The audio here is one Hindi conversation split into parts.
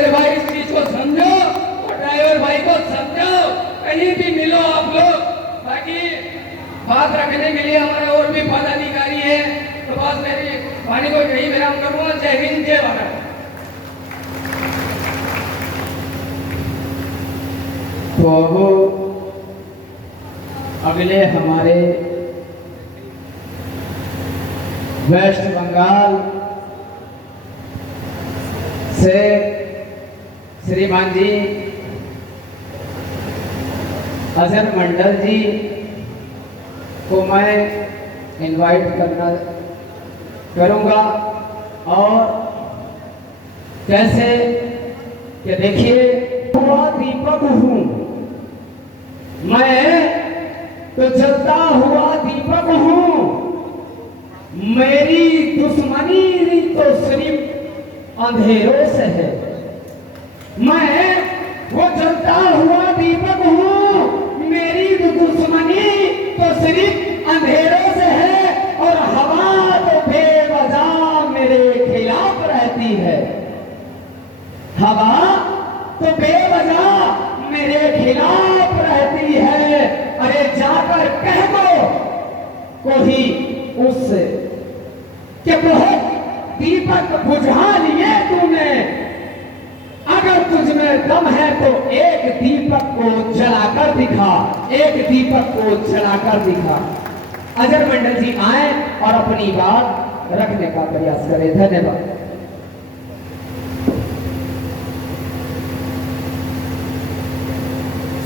मेरे भाई इस चीज को समझो और ड्राइवर भाई को समझो, कहीं भी मिलो आप लोग। बाकी बात रखने के लिए हमारे और भी पदाधिकारी है, तो बस मेरी वाणी को यही विराम करूंगा। जय हिंद, जय भारत। तो अगले हमारे वेस्ट बंगाल से श्रीमान जी अजय मंडल जी को मैं इनवाइट करूंगा। और कैसे कि देखिए, हुआ दीपक हूं मैं, तो जलता हुआ दीपक हूं। मेरी दुश्मनी तो सिर्फ अंधेरों से है। मैं वो जलता हुआ दीपक हूं, मेरी दुश्मनी तो सिर्फ अंधेरों से है। और हवा तो बेवजह मेरे खिलाफ रहती है। हवा तो बेवजह मेरे खिलाफ रहती है। अरे जाकर कह दो कोई उससे कि बहुत दीपक बुझा लिए तूने। अगर तुझ में दम है तो एक दीपक को जलाकर दिखा, एक दीपक को जलाकर दिखा। अजय मंडल जी आए और अपनी बात रखने का प्रयास करें। धन्यवाद।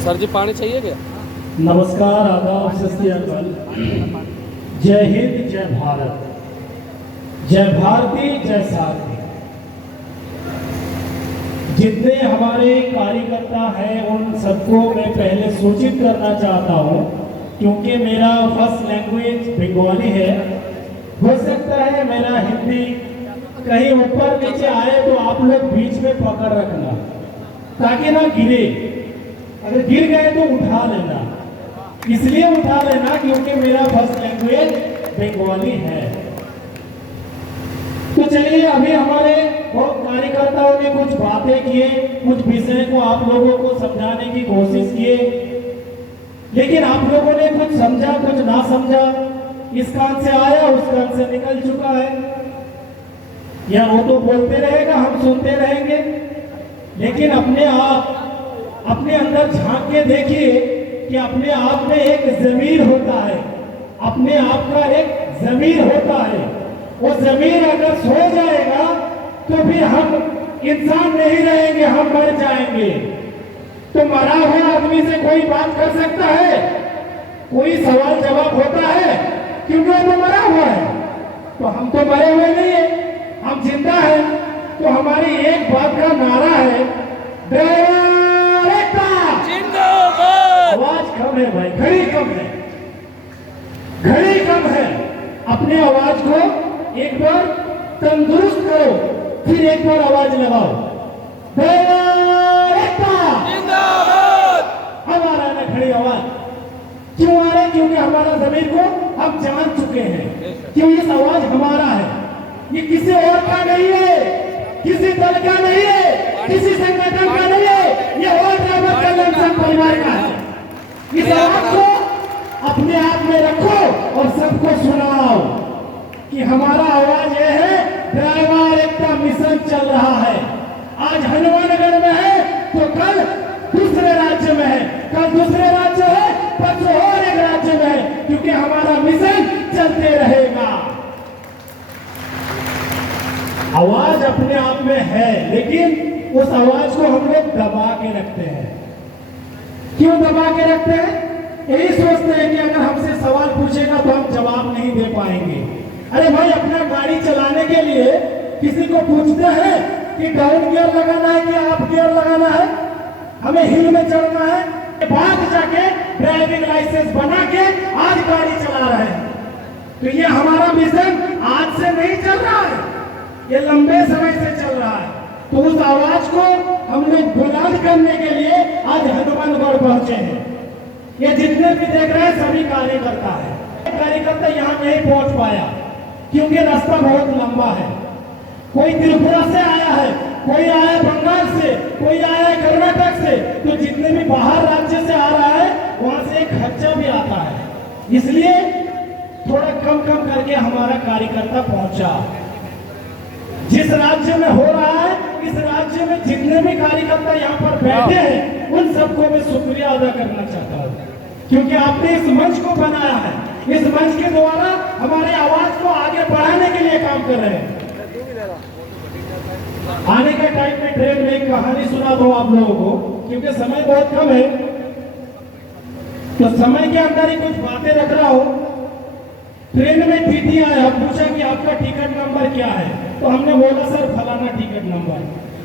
सर जी पानी चाहिए क्या? नमस्कार, आदाब, सत श्री अकाल। जय हिंद, जय भारत, जय भारती, जय सारथी। जितने हमारे कार्यकर्ता हैं उन सबको मैं पहले सूचित करना चाहता हूं, क्योंकि मेरा फर्स्ट लैंग्वेज बंगाली है। हो सकता है मेरा हिंदी कहीं ऊपर नीचे आए तो आप लोग बीच में पकड़ रखना, ताकि ना गिरे। अगर गिर गए तो उठा लेना, इसलिए उठा लेना क्योंकि मेरा फर्स्ट लैंग्वेज बंगाली है। तो चलिए, अभी हमारे बहुत कार्यकर्ताओं ने कुछ बातें किए, कुछ विषय को आप लोगों को समझाने की कोशिश किए, लेकिन आप लोगों ने कुछ समझा, कुछ ना समझा। इस कान से आया, उस कान से निकल चुका है। या वो तो बोलते रहेगा, हम सुनते रहेंगे। लेकिन अपने अंदर झांक के देखिए कि अपने आप में एक जमीर होता है, अपने आप का एक जमीर होता है। वो जमीर अगर सो जाएगा तो फिर हम इंसान नहीं रहेंगे, हम मर जाएंगे। तो मरा हुआ आदमी से कोई बात कर सकता है? कोई सवाल जवाब होता है? क्योंकि वो तो मरा हुआ है। तो हम तो मरे हुए नहीं है, हम जिंदा है। तो हमारी एक बात का नारा है, ड्राइवर एकता जिंदाबाद। आवाज कम है भाई, घड़ी कम है, घड़ी कम है। अपने आवाज को एक बार तंदुरुस्त करो, फिर एक बार आवाज लगाओ, ड्राइवर एकता जिंदाबाद। अब आ रहा है ना खड़ी आवाज? क्यों आ रहा है? क्योंकि हमारा जमीर को हम जान चुके हैं। क्यों? ये आवाज हमारा है, ये किसी और का नहीं है, किसी दल का नहीं है, किसी संगठन का नहीं है, ये और ड्राइवर कल्याण संघ परिवार का है। इस आवाज को अपने आप में रखो और सबको सुनाओ कि हमारा आवाज यह है, ड्राइवर एकता मिशन चल रहा है। आज हनुमानगढ़ में है तो कल दूसरे राज्य में है, कल दूसरे राज्य है, परसों और एक राज्य में है, क्योंकि हमारा मिशन चलते रहेगा। आवाज अपने आप में है, लेकिन उस आवाज को हम लोग दबा के रखते हैं। क्यों दबा के रखते हैं? यही सोचते हैं कि अगर हमसे सवाल पूछेगा तो हम जवाब नहीं दे पाएंगे। अरे भाई, अपना गाड़ी चलाने के लिए किसी को पूछते हैं कि डाउन गियर लगाना है कि अप गियर लगाना है, हमें हिल में चढ़ना है, बाद जाके ड्राइविंग लाइसेंस बना के आज गाड़ी चला रहे हैं। तो ये हमारा मिशन आज से नहीं चल रहा है, ये लंबे समय से चल रहा है। तो उस आवाज को हम लोग बुलंद करने के लिए आज हनुमानगढ़ पहुंचे हैं। ये जितने भी देख रहे हैं सभी कार्यकर्ता है। कार्यकर्ता यहाँ नहीं पहुंच पाया क्योंकि रास्ता बहुत लंबा है। कोई त्रिपुरा से आया है, कोई आया बंगाल से, कोई आया है कर्नाटक से, तो जितने भी बाहर राज्य से आ रहा है वहां से एक खर्चा भी आता है। इसलिए थोड़ा कम कम करके हमारा कार्यकर्ता पहुंचा। जिस राज्य में हो रहा है, इस राज्य में जितने भी कार्यकर्ता यहाँ पर बैठे हैं उन सबको मैं शुक्रिया अदा करना चाहता हूँ, क्योंकि आपने इस मंच को बनाया है। इस मंच के द्वारा हमारे आवाज को आगे बढ़ाने के लिए काम कर रहे हैं। आने के टाइम में ट्रेन में एक कहानी सुना दो आप लोगों को, क्योंकि समय बहुत कम है, तो समय के अंदर ही कुछ बातें रख रहा हूं। ट्रेन में टीटी आया, पूछा कि आपका टिकट नंबर क्या है, तो हमने बोला सर फलाना टिकट नंबर।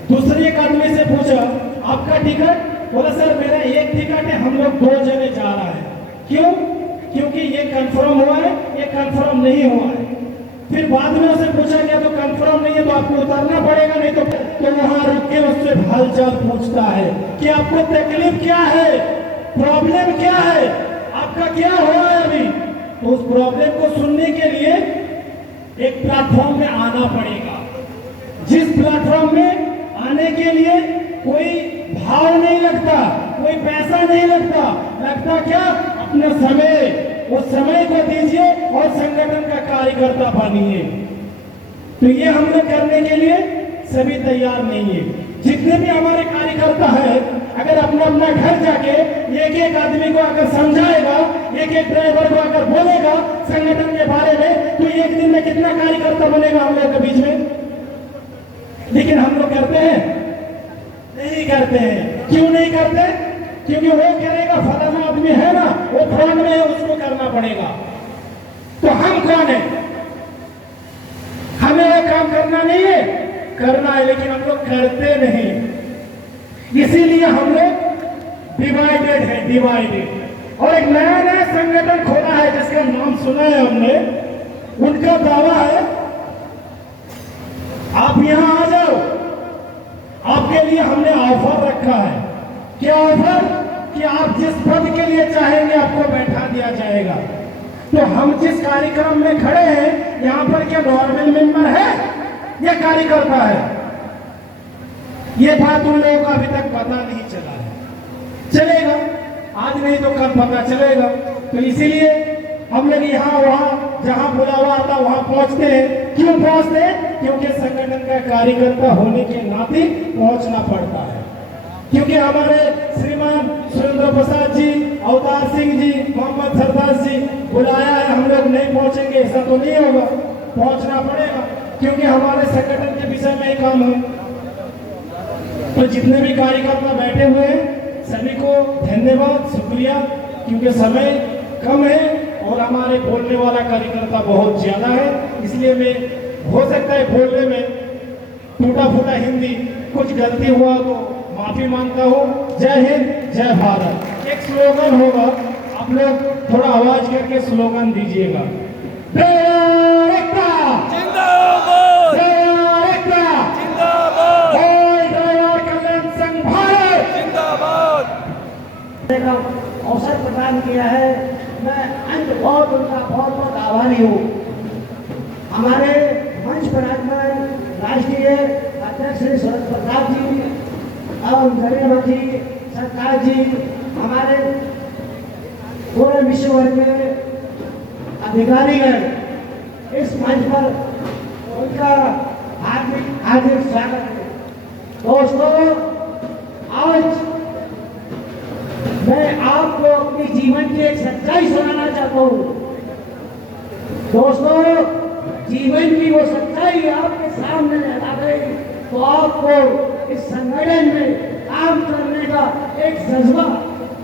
दूसरे एक आदमी से पूछा आपका टिकट, बोला सर मेरा एक टिकट है, हम लोग 2 जने जा रहा है। क्यों? क्योंकि ये कंफर्म हुआ है, ये कंफर्म नहीं हुआ है। फिर बाद में उसे पूछा गया तो कंफर्म नहीं है तो आपको उतरना पड़ेगा, नहीं तो वहां रुक के उससे हालचाल पूछता है कि आपको तकलीफ क्या है, प्रॉब्लम क्या है, आपका क्या हुआ है अभी। तो उस प्रॉब्लम को सुनने के लिए एक प्लेटफॉर्म में आना पड़ेगा, जिस प्लेटफॉर्म में आने के लिए कोई भाव नहीं लगता, कोई पैसा नहीं लगता, लगता क्या अपना समय, उस समय को दीजिए और संगठन का कार्यकर्ता बनिए। तो ये हम लोग करने के लिए सभी तैयार नहीं है। जितने भी हमारे कार्यकर्ता है, अगर अपना अपना घर जाके एक एक आदमी को अगर समझाएगा, एक एक ड्राइवर को अगर बोलेगा संगठन के बारे में, तो एक दिन में कितना कार्यकर्ता बनेगा हम लोग के बीच में। लेकिन हम लोग करते हैं? नहीं करते हैं। क्यों नहीं करते? क्योंकि वो करेगा फलाना आदमी है ना, वो फ्रंट में है, उसको करना पड़ेगा। तो हम कौन है? हमें वो काम करना नहीं है, करना है, लेकिन हम लोग करते नहीं। इसीलिए हम लोग डिवाइडेड है, डिवाइडेड। और एक नया नया संगठन खोला है जिसका नाम सुना है हमने। उनका दावा है आप यहां आ जाओ, आपके लिए हमने ऑफर रखा है। क्या ऑफर? कि आप जिस पद के लिए चाहेंगे आपको बैठा दिया जाएगा। तो हम जिस कार्यक्रम में खड़े हैं, यहां पर क्या नॉर्मल मेंबर है या कार्यकर्ता है? ये बात उन लोगों को अभी तक पता नहीं चला है। चलेगा, आज नहीं तो कल पता चलेगा। तो इसीलिए हम लोग यहाँ वहां जहां बुलावा आता वहां पहुंचते हैं। क्यों पहुंचते हैं? क्योंकि संगठन का कार्यकर्ता होने के नाते पहुंचना पड़ता है। क्योंकि हमारे श्रीमान सुरेंद्र प्रसाद जी, अवतार सिंह जी, मोहम्मद सरदार जी बुलाया है, हम लोग नहीं पहुंचेंगे ऐसा तो नहीं होगा, पहुंचना पड़ेगा, क्योंकि हमारे संगठन के विषय में ही काम है। तो जितने भी कार्यकर्ता बैठे हुए हैं सभी को धन्यवाद, शुक्रिया, क्योंकि समय कम है और हमारे बोलने वाला कार्यकर्ता बहुत ज्यादा है। इसलिए मैं हो सकता है बोलने में टूटा फूटा हिंदी कुछ गलती हुआ तो माफी मांगता हूँ। जय हिंद, जय भारत। एक स्लोगन होगा, आप लोग थोड़ा आवाज करके स्लोगन दीजिएगा। जिंदाबाद जिंदाबाद। ड्राइवर कल्याण संघ भारत जिंदाबाद। का अवसर प्रदान किया है, मैं अंत बहुत उनका बहुत बहुत आभारी हूँ। हमारे मंच पर राष्ट्रीय अध्यक्ष श्री शरद प्रताप जी और नरेंद्र जी, सरकार जी, हमारे पूरे विश्व भर के अधिकारीगण इस मंच पर उनका हार्दिक हार्दिक स्वागत है। दोस्तों, आज मैं आपको अपने जीवन की एक सच्चाई सुनाना चाहता हूँ। दोस्तों, जीवन की वो सच्चाई आपके सामने ला गई तो आपको इस संगठन में काम करने का एक जज्बा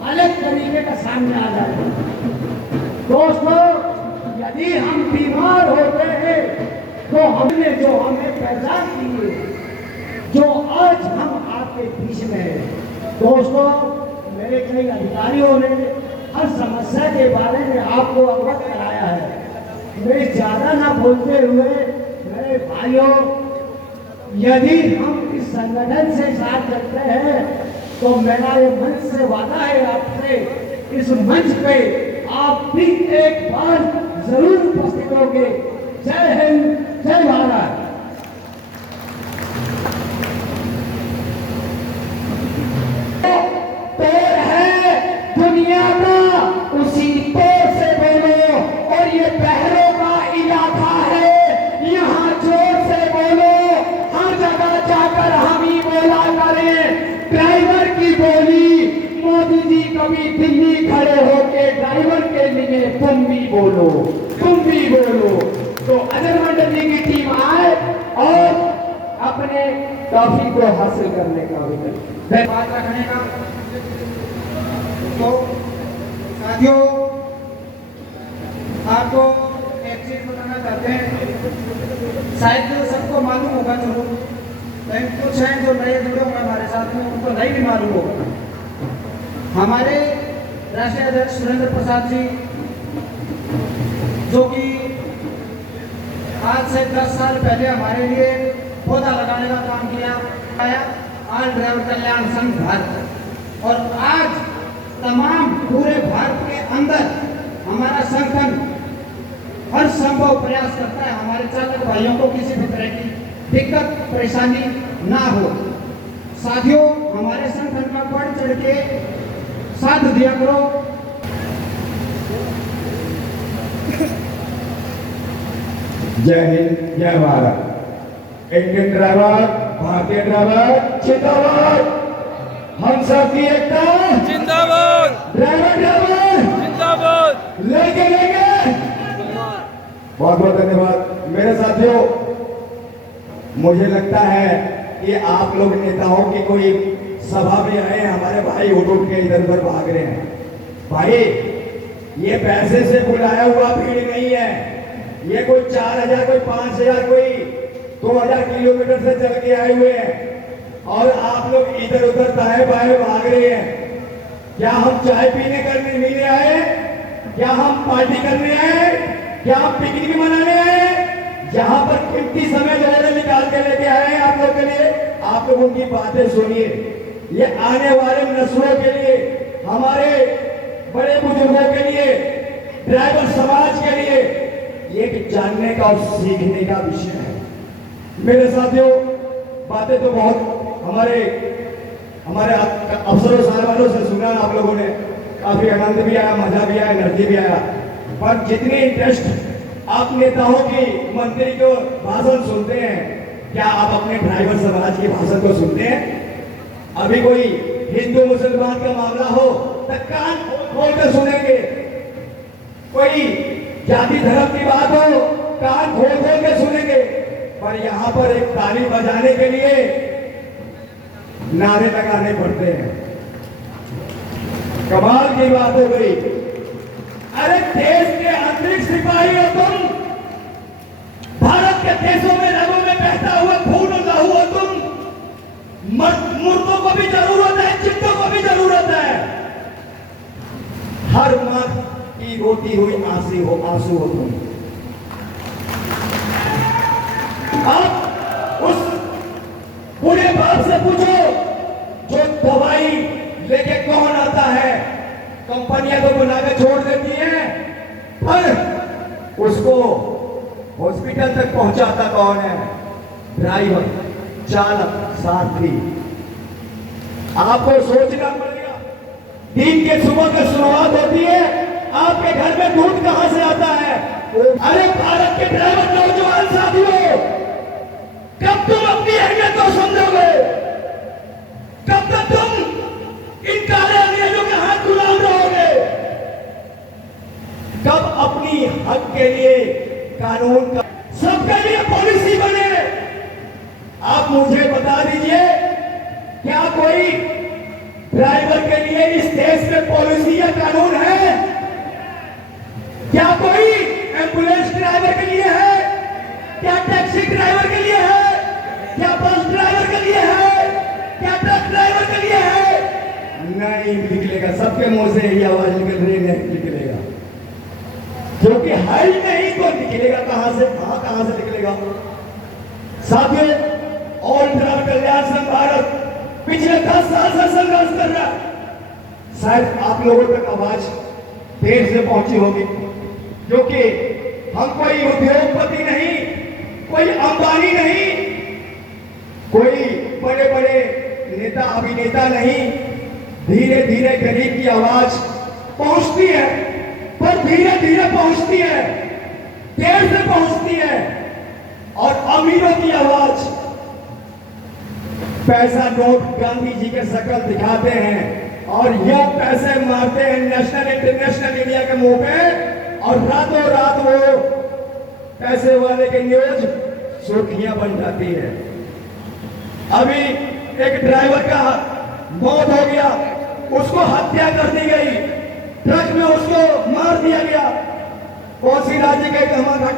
अलग तरीके का सामने आ जाएगा। दोस्तों, यदि हम बीमार होते हैं तो हमने जो हमें पहचान की है, जो आज हम आपके बीच में हैं। दोस्तों, मेरे कई अधिकारियों ने हर समस्या के बारे में आपको अवगत कराया है। मैं ज्यादा ना बोलते हुए मेरे भाइयों, यदि हम इस संगठन से साथ करते हैं तो मेरा ये मंच से वादा है आपसे, इस मंच पे आप भी एक बार जरूर उपस्थित होंगे। जय हिंद, जय भारत। कभी दिल्ली खड़े होके ड्राइवर के लिए तुम भी बोलो, तुम भी बोलो। तो अजर मंडल जी की टीम आए और अपने ट्रॉफी को हासिल करने का विकल्प बात रखने का। तो साथियों, आपको एक चीज बताना चाहते हैं, शायद सबको मालूम होगा जरूर, लेकिन कुछ हैं जो नए जुड़े होंगे हमारे साथ में, उनको नहीं भी मालूम होगा। हमारे राष्ट्रीय अध्यक्ष सुरेंद्र प्रसाद जी, जो कि आज से 10 साल पहले हमारे लिए पौधा लगाने का काम किया आया ऑल ड्राइवर कल्याण संघ भारत, और आज तमाम पूरे भारत के अंदर हमारा संगठन हर संभव प्रयास करता है हमारे चालक भाइयों को किसी भी तरह की दिक्कत परेशानी ना हो। साथियों, हमारे संगठन का बढ़ चढ़ के साथ दिया करो। जय हिंद, जय भारत। इंडियन ड्राइवर, भारतीय ड्राइवर जिंदाबाद। हम सब की एकता जिंदाबाद ड्राइवर ड्राइवर जिंदाबाद। लेके लेके। बहुत बहुत धन्यवाद मेरे साथियों। मुझे लगता है कि आप लोग नेताओं की कोई सभा में आए, हमारे भाई उठ उठ के इधर उधर भाग रहे हैं। भाई, ये पैसे से बुलाया हुआ भीड़ नहीं है। ये कोई 4000, कोई 5000, कोई 2000 किलोमीटर से चल के आए हुए हैं, और आप लोग इधर उधर दाएं बाएं भाग रहे हैं। क्या हम चाय पीने करने मिलने आए? क्या हम पार्टी करने आए? क्या हम पिकनिक मनाने आए? यहाँ पर कीमती समय जो है निकाल के लेके आए हैं आप लोग के लिए। आप लोग उनकी बातें सुनिए। ये आने वाले नस्लों के लिए, हमारे बड़े बुजुर्गों के लिए, ड्राइवर समाज के लिए एक जानने का और सीखने का विषय है। मेरे साथियों, बातें तो बहुत हमारे अफसरों साहबानों से सुना आप लोगों ने, काफी आनंद भी आया, मजा भी आया, एनर्जी भी आया। पर जितनी इंटरेस्ट आप नेताओं की, मंत्री को भाषण सुनते हैं, क्या आप अपने ड्राइवर समाज के भाषण को सुनते हैं? अभी कोई हिंदू मुसलमान का मामला हो तो कान खोल कर सुनेंगे। कोई जाति धर्म की बात हो, कान खोल खोल के सुनेंगे। पर यहाँ पर एक ताली बजाने के लिए नारे लगाने पड़ते हैं। कमाल की बात हो गई। अरे देश के अंतरिक्ष सिपाही हो तुम, भारत के देशों में रगों में बहता हुआ खून और लहू हो तुम। मुर्दों को भी जरूरत है, जिंदों को भी जरूरत है। हर मां की रोती हुई आंसू हो तुम। आप उस पूरे बाप से पूछो जो दवाई लेके कौन आता है। कंपनियां तो बना के छोड़ देती हैं, पर उसको हॉस्पिटल तक पहुंचाता कौन है? ड्राइवर, चालक, साथी। आपको सोचना पड़ेगा। दिन के सुबह की शुरुआत होती है, आपके घर में दूध कहां से आता है? अरे भारत के ड्राइवर नौजवान साथियों, कब तुम अपनी अहमियत को समझोगे? कब तक तुम इन काले अंग्रेजों के हाथ गुलाम रहोगे? कब अपनी हक के लिए कानून का सबके लिए पॉलिसी बने? आप मुझे बता दीजिए, क्या कोई ड्राइवर के लिए इस देश में पॉलिसी या कानून है? क्या कोई एम्बुलेंस ड्राइवर के लिए है? क्या टैक्सी ड्राइवर के लिए है? क्या बस ड्राइवर के लिए है? क्या ट्रक ड्राइवर के लिए है? नहीं निकलेगा। सबके मुंह से यही आवाज निकल रही, नहीं निकलेगा, क्योंकि है ही नहीं तो निकलेगा कहां से? कहां से निकलेगा? साथियों, ऑल ड्राइवर कल्याण संघ भारत पिछले 10 साल से संघर्ष कर रहा है। शायद आप लोगों तक आवाज देर से पहुंची होगी, क्योंकि हम कोई उद्योगपति नहीं, कोई अंबानी नहीं, कोई बड़े बड़े नेता अभिनेता नहीं। धीरे धीरे गरीब की आवाज पहुंचती है, पर धीरे धीरे पहुंचती है, देर से पहुंचती है। और अमीरों की आवाज, पैसा नोट गांधी जी के शक्ल दिखाते हैं और यह पैसे मारते हैं नेशनल इंटरनेशनल मीडिया के मुंह पे, और रातों रात वो पैसे वाले की न्यूज सुर्खियां बन जाती है। अभी एक ड्राइवर का मौत हो गया, उसको हत्या कर दी गई, ट्रक में उसको मार दिया गया। कौन सी राज्य के घटना